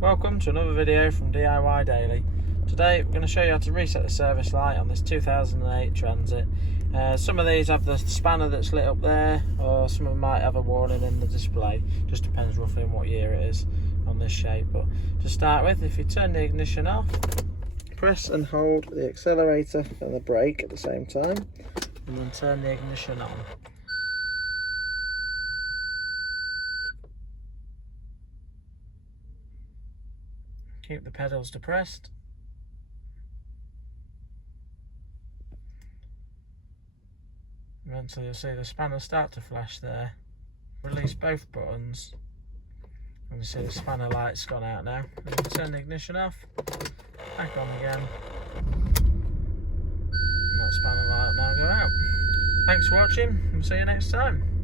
Welcome to another video from DIY Daily. Today we're going to show you how to reset the service light on this 2008 Transit. Some of these have the spanner that's lit up there, or some of them might have a warning in the display. Just depends roughly on what year it is on this shape. But to start with, if you turn the ignition off, press and hold the accelerator and the brake at the same time, and then turn the ignition on. Keep the pedals depressed. Eventually you'll see the spanner start to flash there. Release both buttons and you see the spanner light's gone out now. And you can turn the ignition off, back on again, and that spanner light will now go out. Thanks for watching and see you next time.